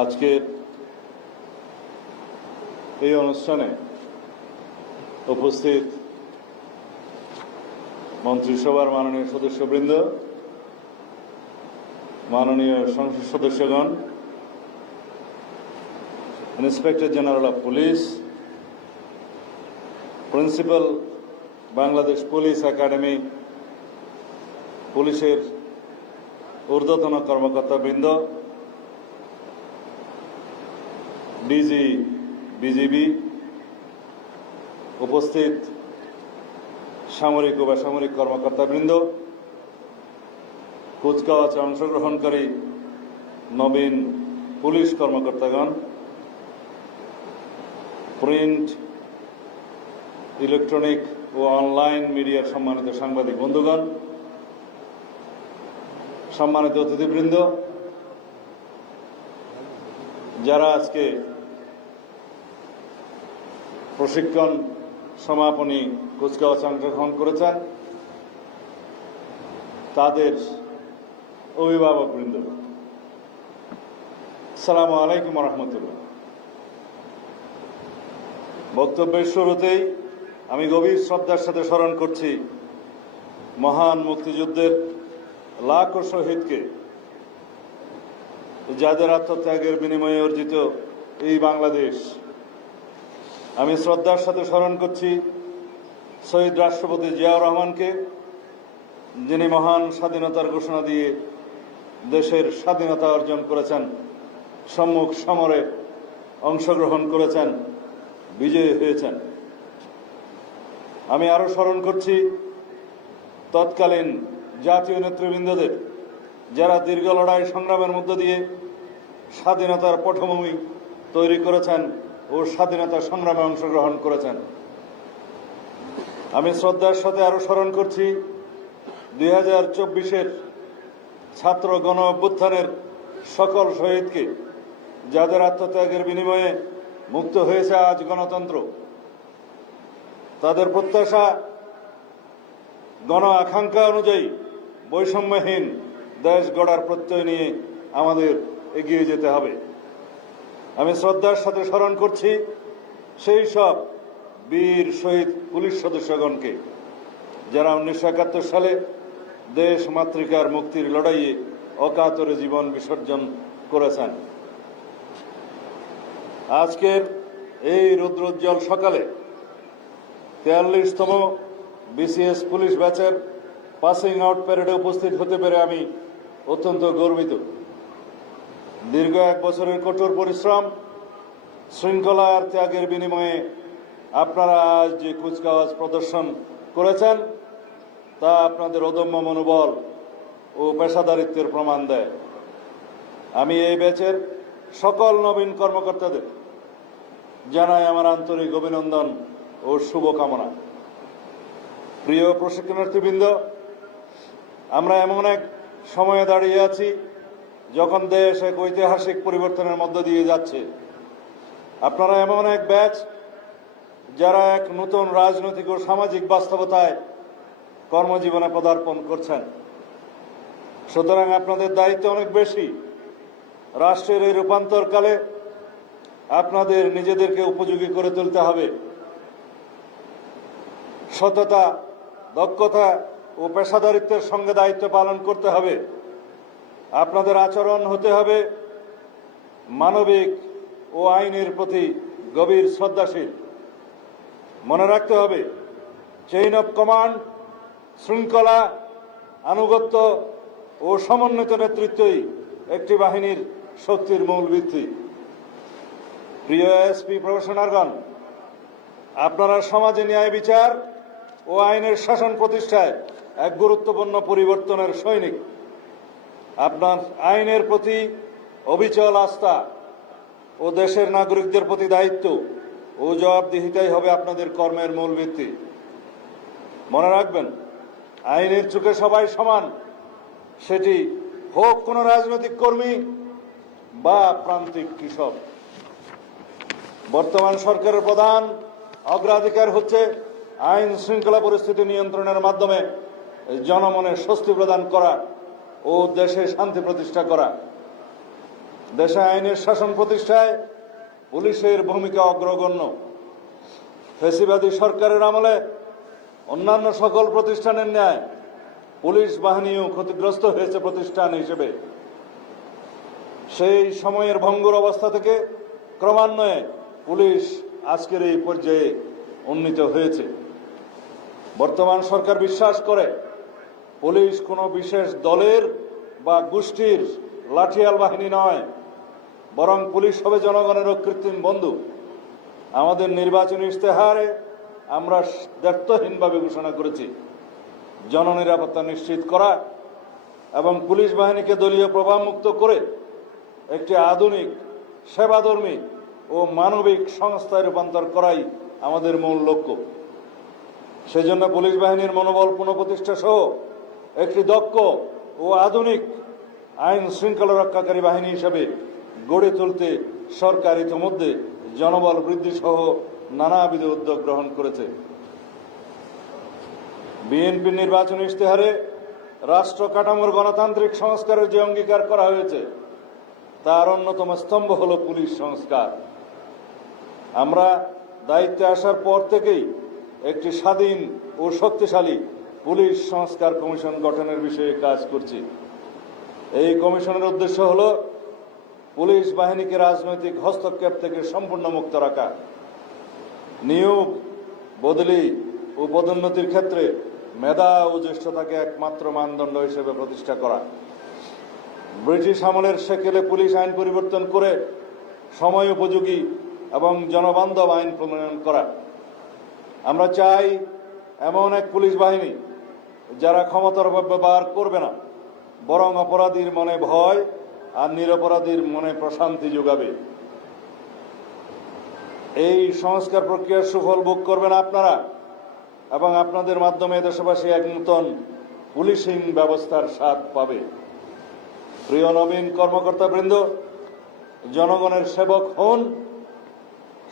আজকের এই অনুষ্ঠানে উপস্থিত মন্ত্রিসভার মাননীয় সদস্যবৃন্দ, মাননীয় সংসদ সদস্যগণ, inspector general of police, principal Bangladesh police academy, পুলিশের ঊর্ধ্বতন কর্মকর্তাবৃন্দ, ডিজি, বিজিবি, উপস্থিত সামরিক ও বেসামরিক কর্মকর্তাবৃন্দ, কুচকাওয়াজে অংশগ্রহণকারী নবীন পুলিশ কর্মকর্তাগণ, প্রিন্ট, ইলেকট্রনিক ও অনলাইন মিডিয়ার সম্মানিত সাংবাদিক বন্ধুগণ, সম্মানিত অতিথিবৃন্দ, যারা আজকে প্রশিক্ষণ সমাপনী কুচকাওয়াজে অংশগ্রহণ করেছেন, তাদের অভিভাবকবৃন্দ, আসসালামু আলাইকুম রহমতুল্লাহ। বক্তব্যের শুরুতেই আমি গভীর শ্রদ্ধার সাথে স্মরণ করছি মহান মুক্তিযুদ্ধের লাখো শহীদকে, যাদের আত্মত্যাগের বিনিময়ে অর্জিত এই বাংলাদেশ। আমি শ্রদ্ধার সাথে স্মরণ করছি শহীদ রাষ্ট্রপতি জিয়াউর রহমানকে, যিনি মহান স্বাধীনতার ঘোষণা দিয়ে দেশের স্বাধীনতা অর্জন করেছেন, সম্মুখ সমরে অংশগ্রহণ করেছেন, বিজয়ী হয়েছেন। আমি আরও স্মরণ করছি তৎকালীন জাতীয় নেতৃবৃন্দদের, যারা দীর্ঘ লড়াই সংগ্রামের মধ্য দিয়ে স্বাধীনতার পটভূমি তৈরি করেছেন ও স্বাধীনতা সংগ্রামে অংশগ্রহণ করেছেন। আমি শ্রদ্ধার সাথে আরও স্মরণ করছি 2024-এর ছাত্র গণ অভ্যুত্থানের সকল শহীদকে, যাদের আত্মত্যাগের বিনিময়ে মুক্ত হয়েছে আজ গণতন্ত্র। তাদের প্রত্যাশা, গণ আকাঙ্ক্ষা অনুযায়ী বৈষম্যহীন দেশ গড়ার প্রত্যয় নিয়ে আমাদের এগিয়ে যেতে হবে। আমি শ্রদ্ধার সাথে স্মরণ করছি সেই সব বীর শহীদ পুলিশ সদস্যগণকে, যারা 1971 সালে দেশ মাতৃকার মুক্তির লড়াইয়ে অকাতরে জীবন বিসর্জন করেছেন। আজকের এই রৌদ্রোজ্জ্বল সকালে 43তম বিসিএস পুলিশ ব্যাচের পাসিং আউট প্যারেডে উপস্থিত হতে পেরে আমি অত্যন্ত গর্বিত। দীর্ঘ 1 বছরের কঠোর পরিশ্রম, শৃঙ্খলা আর ত্যাগের বিনিময়ে আপনারা আজ যে কুচকাওয়াজ প্রদর্শন করেছেন, তা আপনাদের অদম্য মনোবল ও পেশাদারিত্বের প্রমাণ দেয়। আমি এই ব্যাচের সকল নবীন কর্মকর্তাদের জানাই আমার আন্তরিক অভিনন্দন ও শুভকামনা। প্রিয় প্রশিক্ষণার্থীবৃন্দ, আমরা এমন এক সময়ে দাঁড়িয়ে আছি যখন দেশ এক ঐতিহাসিক পরিবর্তনের মধ্য দিয়ে যাচ্ছে। আপনারা এমন এক ব্যাচ যারা এক নতুন রাজনৈতিক ও সামাজিক বাস্তবতায় কর্মজীবনে পদার্পণ করছেন। সুতরাং আপনাদের দায়িত্ব অনেক বেশি। রাষ্ট্রের এই রূপান্তরকালে আপনাদের নিজেদেরকে উপযোগী করে তুলতে হবে। সততা, দক্ষতা ও পেশাদারিত্বের সঙ্গে দায়িত্ব পালন করতে হবে। আপনাদের আচরণ হতে হবে মানবিক ও আইনের প্রতি গভীর শ্রদ্ধাশীল। মনে রাখতে হবে, চেইন অফ কমান্ড, শৃঙ্খলা, আনুগত্য ও সমন্বিত নেতৃত্বই একটি বাহিনীর শক্তির মূল ভিত্তি। প্রিয় এসপি প্রফেশনালগণ, আপনারা সমাজে ন্যায় বিচার ও আইনের শাসন প্রতিষ্ঠায় এক গুরুত্বপূর্ণ পরিবর্তনের সৈনিক। আপনার আইনের প্রতি অবিচল আস্থা ও দেশের নাগরিকদের প্রতি দায়িত্ব ও জবাবদিহিতাই হবে আপনাদের কর্মের মূল ভিত্তি। মনে রাখবেন, আইনের চোখে সবাই সমান, সেটি হোক কোনো রাজনৈতিক কর্মী বা প্রান্তিক কৃষক। বর্তমান সরকারের প্রধান অগ্রাধিকার হচ্ছে আইন শৃঙ্খলা পরিস্থিতি নিয়ন্ত্রণের মাধ্যমে জনমনে স্বস্তি প্রদান করা ও দেশে শান্তি প্রতিষ্ঠা করা। দেশে আইনের শাসন প্রতিষ্ঠায় পুলিশের ভূমিকা অগ্রগণ্য। ফ্যাসিবাদী সরকারের আমলে অন্যান্য সকল প্রতিষ্ঠানের ন্যায় পুলিশ বাহিনীও ক্ষতিগ্রস্ত হয়েছে প্রতিষ্ঠান হিসেবে। সেই সময়ের ভঙ্গুর অবস্থা থেকে ক্রমান্বয়ে পুলিশ আজকের এই পর্যায়ে উন্নীত হয়েছে। বর্তমান সরকার বিশ্বাস করে পুলিশ কোনো বিশেষ দলের বা গোষ্ঠীর লাঠিয়াল বাহিনী নয়, বরং পুলিশ হবে জনগণের কৃত্রিম বন্ধু। আমাদের নির্বাচনী ইশতেহারে আমরা দায়িত্বহীনভাবে ঘোষণা করেছি জননিরাপত্তা নিশ্চিত করা এবং পুলিশ বাহিনীকে দলীয় প্রভাবমুক্ত করে একটি আধুনিক, সেবাধর্মী ও মানবিক সংস্থায় রূপান্তর করাই আমাদের মূল লক্ষ্য। সেজন্য পুলিশ বাহিনীর মনোবল পুনঃপ্রতিষ্ঠা সহ একটি দক্ষ ও আধুনিক আইন শৃঙ্খলা রক্ষাকারী বাহিনী হিসেবে গড়ে তুলতে সরকার ইতিমধ্যে জনবল বৃদ্ধি সহ নানাবিধ উদ্যোগ গ্রহণ করেছে। বিএনপি নির্বাচনী ইশতেহারে রাষ্ট্র কাঠামোর গণতান্ত্রিক সংস্কারের যে অঙ্গীকার করা হয়েছে তার অন্যতম স্তম্ভ হল পুলিশ সংস্কার। আমরা দায়িত্বে আসার পর থেকেই একটি স্বাধীন ও শক্তিশালী পুলিশ সংস্কার কমিশন গঠনের বিষয়ে কাজ করছি। এই কমিশনের উদ্দেশ্য হল পুলিশ বাহিনীকে রাজনৈতিক হস্তক্ষেপ থেকে সম্পূর্ণ মুক্ত রাখা, নিয়োগ, বদলি ও পদোন্নতির ক্ষেত্রে মেধা ও জ্যেষ্ঠতাকে একমাত্র মানদণ্ড হিসেবে প্রতিষ্ঠা করা, ব্রিটিশ আমলের সেকেলে পুলিশ আইন পরিবর্তন করে সময় উপযোগী এবং জনবান্ধব আইন প্রণয়ন করা। আমরা চাই এমন এক পুলিশ বাহিনী যারা ক্ষমতার অপব্যবহার করবে না, বরং অপরাধীর মনে ভয় আর নিরপরাধীর মনে প্রশান্তি যোগাবে। এই সংস্কার প্রক্রিয়ার সুফল ভোগ করবেন আপনারা এবং আপনাদের মাধ্যমে দেশবাসী এক নূতন পুলিশিং ব্যবস্থার স্বাদ পাবে। প্রিয় নবীন কর্মকর্তাবৃন্দ, জনগণের সেবক হন।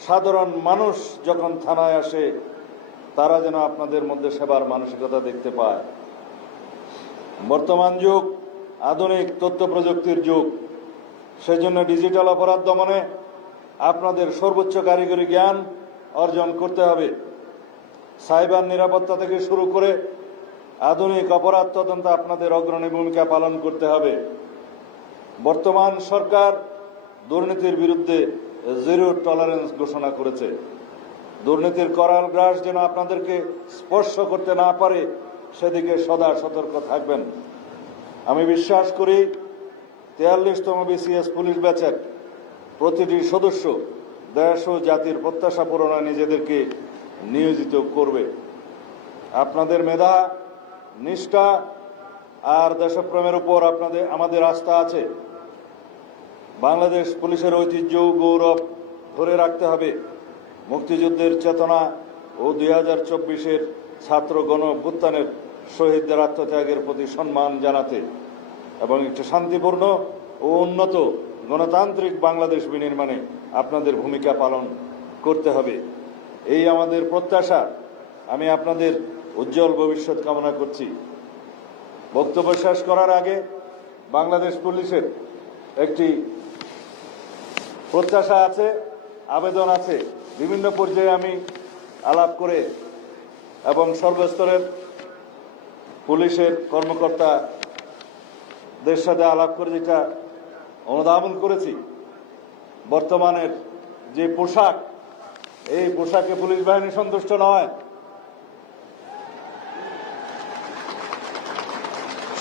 সাধারণ মানুষ যখন থানায় আসে তারা যেন আপনাদের মধ্যে সেবার মানসিকতা দেখতে পায়। বর্তমান যুগ আধুনিক তথ্য প্রযুক্তির যুগ, সেজন্য ডিজিটাল অপরাধ দমনে আপনাদের সর্বোচ্চ কারিগরি জ্ঞান অর্জন করতে হবে। সাইবার নিরাপত্তা থেকে শুরু করে আধুনিক অপরাধ তদন্তে আপনাদের অগ্রণী ভূমিকা পালন করতে হবে। বর্তমান সরকার দুর্নীতির বিরুদ্ধে জিরো টলারেন্স ঘোষণা করেছে। দুর্নীতির করাল গ্রাস যেন আপনাদেরকে স্পর্শ করতে না পারে সেদিকে সদা সতর্ক থাকবেন। আমি বিশ্বাস করি 43তম বিসিএস পুলিশ ব্যাচের প্রতিটি সদস্য দেশ ও জাতির প্রত্যাশা পূরণে নিজেদেরকে নিয়োজিত করবে। আপনাদের মেধা, নিষ্ঠা আর দেশপ্রেমের উপর আমাদের আস্থা আছে। বাংলাদেশ পুলিশের ঐতিহ্য ও গৌরব ধরে রাখতে হবে। মুক্তিযুদ্ধের চেতনা ও 2024-এর ছাত্র গণ অভ্যুত্থানের শহীদদের আত্মত্যাগের প্রতি সম্মান জানাতে এবং একটি শান্তিপূর্ণ ও উন্নত গণতান্ত্রিক বাংলাদেশ বিনির্মাণে আপনাদের ভূমিকা পালন করতে হবে। এই আমাদের প্রত্যাশা। আমি আপনাদের উজ্জ্বল ভবিষ্যৎ কামনা করছি। বক্তব্য শেষ করার আগে বাংলাদেশ পুলিশের একটি প্রত্যাশা আছে, আবেদন আছে। বিভিন্ন পর্যায়ে আমি আলাপ করে এবং সর্বস্তরের পুলিশের কর্মকর্তাদের সাথে আলাপ করে যেটা অনুধাবন করেছি, বর্তমানের যে পোশাক, এই পোশাকে পুলিশ বাহিনী সন্তুষ্ট নয়।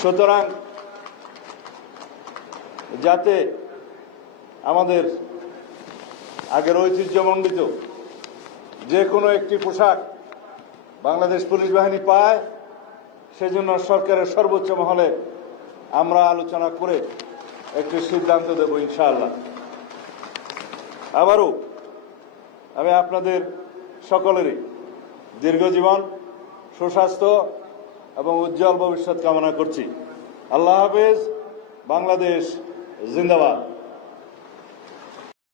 সুতরাং যাতে আমাদের আগের ঐতিহ্যমণ্ডিত যে কোনো একটি পোশাক বাংলাদেশ পুলিশ বাহিনী পায়, সেজন্য সরকারের সর্বোচ্চ মহলে আমরা আলোচনা করে একটি সিদ্ধান্ত দেব ইনশাআল্লাহ। আবারও আমি আপনাদের সকলেরই দীর্ঘজীবন, সুস্বাস্থ্য এবং উজ্জ্বল ভবিষ্যৎ কামনা করছি। আল্লাহ হাফেজ। বাংলাদেশ জিন্দাবাদ।